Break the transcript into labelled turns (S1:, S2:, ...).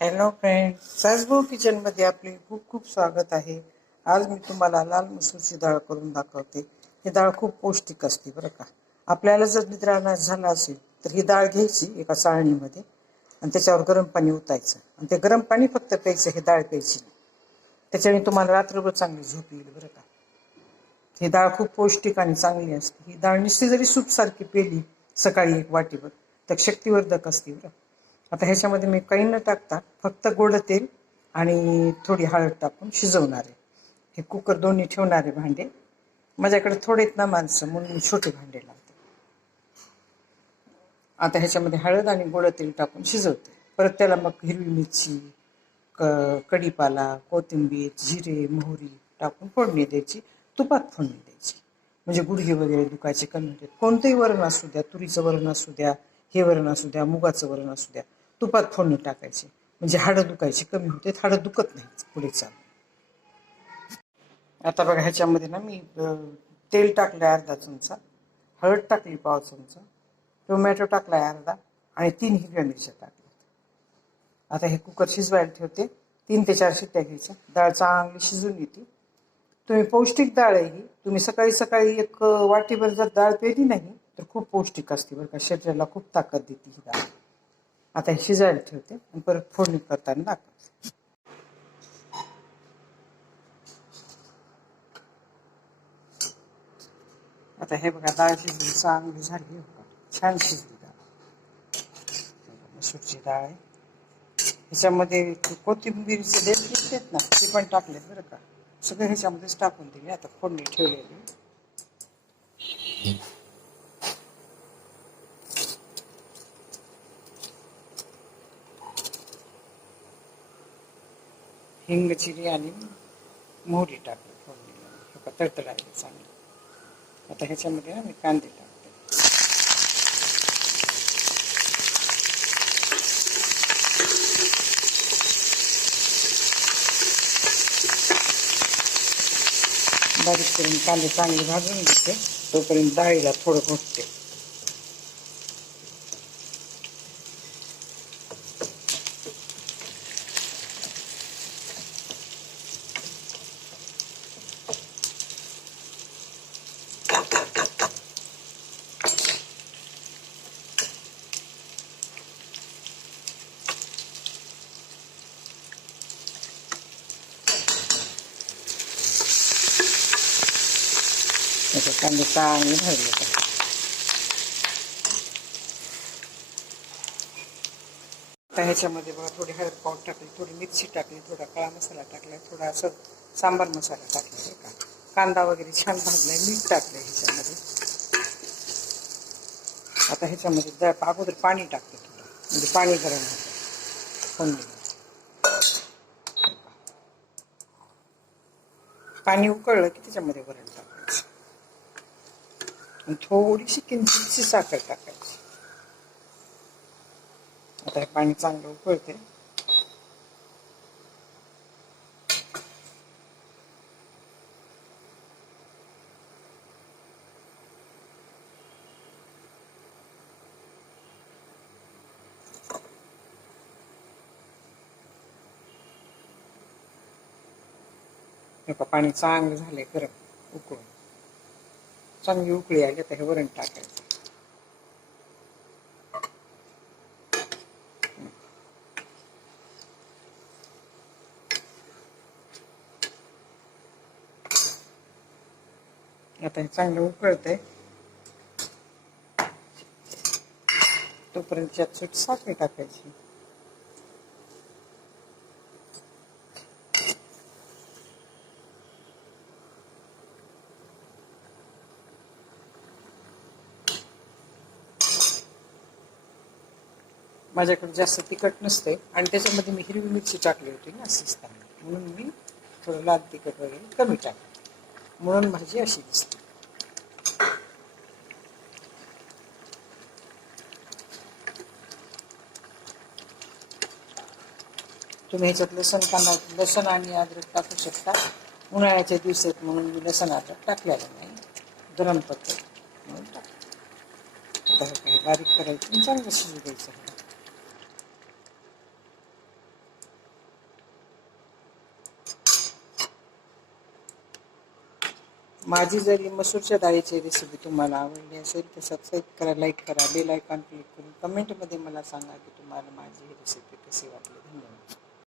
S1: Hello friend सासभाऊ किचनमध्ये आपले खूप खूप स्वागत आहे. आज मी तुम्हाला लाल मसूरची डाळ करून दाखवते. ही डाळ खूप पौष्टिक असते बरं का? आपल्याला जर निद्रानाश झाला असेल तर ही डाळ घ्यायची एका चाळणीमध्ये आणि त्याच्यावर गरम पाणी ओतायचं. आणि ते गरम पाणी फक्त प्यायचं हे डाळ प्यायची नाही. त्याच्याने तुम्हाला रात्रभर चांगली झोप येईल बरं का? ही डाळ खूप पौष्टिक आणि चांगली असते. ही डाळ निश्चित जरी सूपसारखी पेली सकाळी एक वाटीभर तर शक्तिवर्धक असते बरं आता ह्याच्यामध्ये मी काही न टाकता फक्त गोड तेल आणि थोडी हळद टाकून शिजवणार आहे. हे कुकर दोन्ही ठेवणारे भांडे. माझ्याकडे थोडेच ना माणसं म्हणून मी छोटे भांडे लावते. आता ह्याच्यामध्ये हळद आणि गोड तेल टाकून शिजवते. परत त्याला मग हिरवी मिरची क कढीपाला कोथिंबीर जिरे मोहरी टाकून फोडणी द्यायची. तुपात फोडणी द्यायची. म्हणजे गुडघे वगैरे दुखायचे कमी होते कोणतंही वरण असू द्या तुरीचं वरण असू द्या हे वरण असू द्या मुगाचं वरण असू द्या. तुपात फोडणी टाकायची. म्हणजे हाडं दुखायची कमी होते हाडं दुखत नाही पुढे चालू आता बघा ह्याच्यामध्ये ना मी तेल टाकलं अर्धा चमचा हळद टाकली पाव चमचा टोमॅटो टाकलाय अर्धा आणि तीन हिरव्या मिरच्या टाकल्या. आता हे कुकर शिजवायला ठेवते. तीन ते चार शिट्ट्या घ्यायच्या. डाळ चांगली शिजून येते. तुम्ही पौष्टिक डाळ आहे ही. तुम्ही सकाळी सकाळी एक वाटीभर जर डाळ पेली नाही तर खूप पौष्टिक असते बरं का. शरीराला खूप ताकद देते ही डाळ. आता हे शिजायला ठेवते आणि परत फोडणी करताना दाखवते. आता हे बघा डाळ शिजली चांगली झाली छान शिजली डाळ. मसूरची डाळ आहे. ह्याच्यामध्ये कोथिंबीरचे देठ घेतलेत ना ते पण टाकलेत बरं का. सगळं ह्याच्यामध्येच टाकून दिले आता फोडणी ठेवलेली. हिंग जिरे आणि मोहरी टाकली. फोडणीला का तडतडायला चांगलं. आता ह्याच्यामध्ये आम्ही कांदे टाकते. बारीक करून कांदे चांगले भाजून घेते. तोपर्यंत डाळीला थोडं घोटते. आता कांदे चांगले भाजले का आता ह्याच्यामध्ये बघा थोडी हळद पावड टाकली थोडी मिरची टाकली थोडा काळा मसाला टाकला थोडा असं सांबार मसाला टाकला का. कांदा वगैरे छान भाजलाय मीठ टाकलं ह्याच्यामध्ये. आता ह्याच्यामध्ये जरा अगोदर पाणी टाकतो थोडं म्हणजे पाणी गरम होतं. पाणी उकळलं की त्याच्यामध्ये वरण टाकायचं. आणि थोडीशी किंचितशी साखर टाकायची. आता हे पाणी चांगलं उकळते. पाणी चांगलं झालंय गरम उकळून. चांगली उकळी आली आता हे वरण टाकायचं आता हे चांगलं उकळतंय. तोपर्यंत त्यात सूट साखरी टाकायची. माझ्याकडे जास्त तिखट नसते. आणि त्याच्यामध्ये मी हिरवी मिरची टाकली होती ना शिजताना म्हणून मी थोडं लाल तिखट वगैरे कमी टाकलं. म्हणून भाजी अशी दिसते. तुम्ही ह्याच्यात लसण कांदा लसण आणि अद्रक टाकू शकता. उन्हाळ्याच्या दिवसात म्हणून मी लसण अद्रक टाकलेलं नाही. गरम पडतं म्हणून टाकलं. बारीक करायचं चांगलं शिजू द्यायचं. माझी जरी मसूरच्या डाळीची रेसिपी तुम्हाला आवडली असेल तर सबस्क्राईब करा लाईक करा बेल आयकॉन क्लिक करून कमेंटमध्ये मला सांगा की तुम्हाला माझी ही रेसिपी कशी वाटली. धन्यवाद.